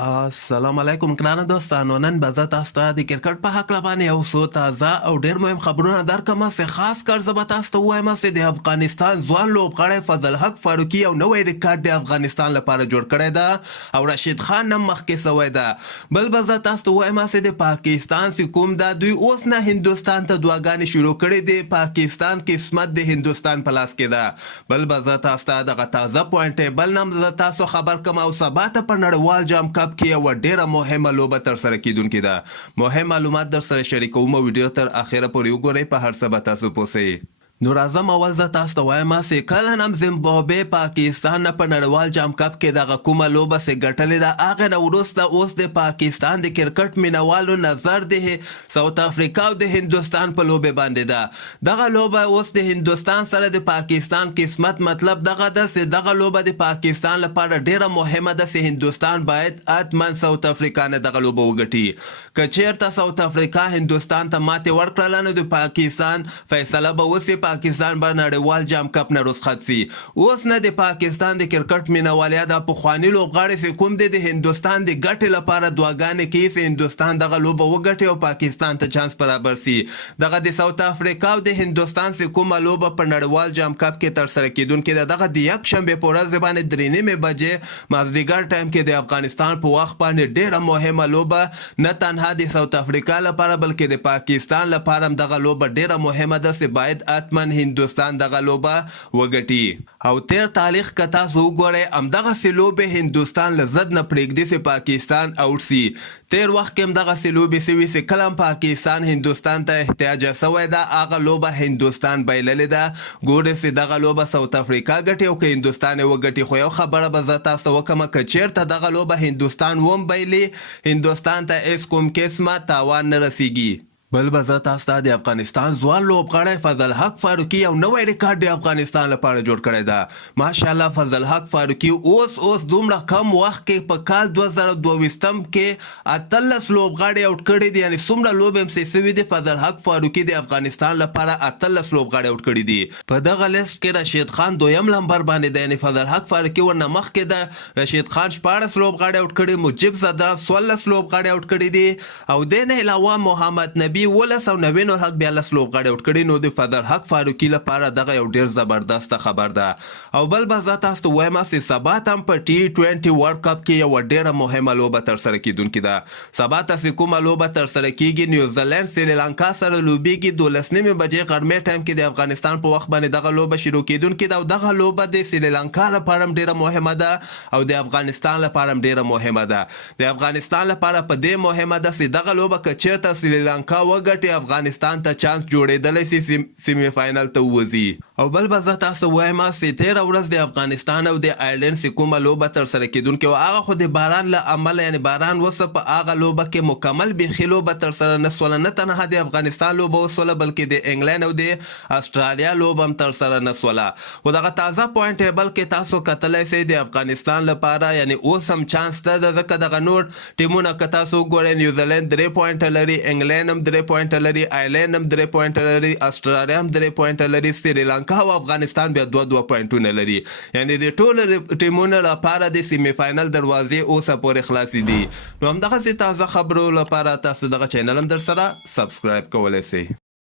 السلام علیکم ګرانه دوستانو. نن به زه تاسو ته د کرکټ په هکله باندې یو څو تازه او ډېر مهم خبرونه درکړم. خاص کر زه به تاسو ته ووایم چې د افغانستان ځوان لوبغاړی فضل حق فاروقي یو نوی ریکارډ د افغانستان لپاره جوړ کړی ده او رشید خان هم مخکې سوی ده. بل به زه تاسو ته ووایم چې د پاکستان چې کوم ده دوی اوس نه هندوستان ته دعاګانې شروع کړي دي. پاکستان قسمت د هندوستان په لاس کې ده. بل به زه تاسو ته دغه تازه پوینټ ټیبل نه هم زه تاسو خبر کړم او سبا ته په نړیوال جام کپ کې یوه ډېره مهمه لوبه ترسره کیدونکې ده. مهم معلومات در سره شریکوم او ویډیو تر اخره پورې وګورئ. په هر څه به تاسو پوه سئ. نو راځم اول زه تاسو ته وایم چې کله هم زیمبابوې پاکستان نه په نړیوال جام کپ کې دغه کومه لوبه چې ګټلې ده هغې نه وروسته اوس د پاکستان د کرکټ مینوالو نظر د ساوت افریقا او د هندوستان په لوبې باندې ده. دغه لوبه اوس د هندوستان سره د پاکستان قسمت مطلب دغه ده چې دغه لوبه د پاکستان لپاره ډیره مهمه ده چې هندوستان باید حتما ساوت افریقا نه دغه لوبه وګټي. که چیرته ساوت افریقا هندوستان ته ماتې ورکړله نو د پاکستان فیصله به وسي پاکستان به نړیوال جام کپ نه رخصت سي. اوس نه د پاکستان د کرکټ مینوالیا د پخواني لوبغاړي چې کوم دی د هندوستان د ګټې لپاره دعاګانې کوي چې هندوستان دغه لوبه وګټي او پاکستان ته چانس برابر سي. دغه د ساوت افریقا او د هندوستان چې کومه لوبه په نړیوال جام کپ کې ترسره کیدونکې ده دغه د یکشنبې په ورځ باندې 3:30 بجې مازدیګر ټایم کې د افغانستان په وخت باندې ډیره مهمه لوبه نه تنها د ساوت افریقا لپاره بلکې د پاکستان لپاره هم دغه لوبه ډیره مهمه ده چې باید حتما هندوستان دغه لوبه وګټي. او تیر تاریخ که تاسو وګورئ همدغسې لوبې هندوستان له ضد نه پرېږدي چې پاکستان اوټ سي. تیر وخت کې همدغسې لوبې سوي چې کله هم پاکستان هندوستان ته احتیاجه سوی ده هغه لوبه هندوستان بایللې ده. ګورئ چې دغه لوبه ساوت افریقا ګټي او که هندوستان یې وګټي. خو یو خبره به زه تاسو ته وکړم که چیرته دغه لوبه هندوستان وم بایلي هندوستان ته هېڅ کوم قسمه تاوان نه رسیږي. بل به زه تاسو ته د افغانستان ځوان لوبغاړی فضل حق فاروقي یو نوی ریکارډ د افغانستان لپاره جوړ کړی ده. ماشاءالله فضل حق فاروقي اوس دومره کم وخت کې په کال 2022 کې 18 لوبغاړي اوټ کړي دي. یعنې څومره لوبې هم چې سوي دي فضل حق فاروقي د افغانستان لپاره 18 لوبغاړي اوټ کړي دي. په دغه لیست کې رشید خان دویم لمبر باندې ده. یعنې فضل حق فاروقي ورنه مخکې ده. رشید خان 14 لوبغاړي اوټ کړي. مجیب زدران 16 لوبغاړي اوټ کړي دي او دې نه علاوه محمد نبی 19 او نوین الحق 42 لوبغاړي اوټ کړي. نو د فضل حق فاروقي لپاره دغه یو ډیر زبردست خبر ده. او بل به زه تاسو ته وایم چې سبا ته هم په T20 ورلډ کپ کې یوه ډیره مهمه لوبه ترسره کیدونکې ده. سبا ته چې کومه لوبه ترسره کیږي نیوزیلند سریلانکا سره لوبیږي 12:30 بجې غرمې ټایم کې د افغانستان په وخت باندې دغه لوبه شروع کیدونکې ده. او دغه لوبه د سریلانکا لپاره هم ډیره مهمه ده او د افغانستان لپاره هم ډیره مهمه ده. د افغانستان لپاره په دې مهمه ده چې دغه لوبه که چیرته سریلانکا وګټي افغانستان ته چانس جوړېدلی سي سیمی فاینل ته ووځي. او بل به زه تاسو ته وایم چې تېره ورځ د افغانستان او د آیرلینډ چې کومه لوبه ترسره کیدونکې وه هغه خو د باران له امله یعنې باران وسه په هغه لوبه کې مکمل بیخي لوبه ترسره نه سوله. نه تنها د افغانستان لوبه وسوله بلکې د انګلند او د استرالیا لوبه هم ترسره نه سوله. خو دغه تازه پوینټ ټیبل کې تاسو کتلی سئ د افغانستان لپاره یعنې اوس هم چانس ته ده ځکه دغه نور ټیمونه که تاسو وګورئ نیوزیلند 3 پوینټه لري، انګلند هم 3 پوینټه لري، آیرلینډ هم 3 پوینټه لري، استرالیا هم 3 پوینټه لري، سریلانکا او افغانستان بیا 2 پوینټونه لري. یعنې د ټولو ټیمونو لپاره د سیمی فاینل دروازې اوسه پورې خلاصې دي. نو همدغسې تازه خبرو لپاره تاسو دغه چینل هم در سره سبسکرایب کولی سئ.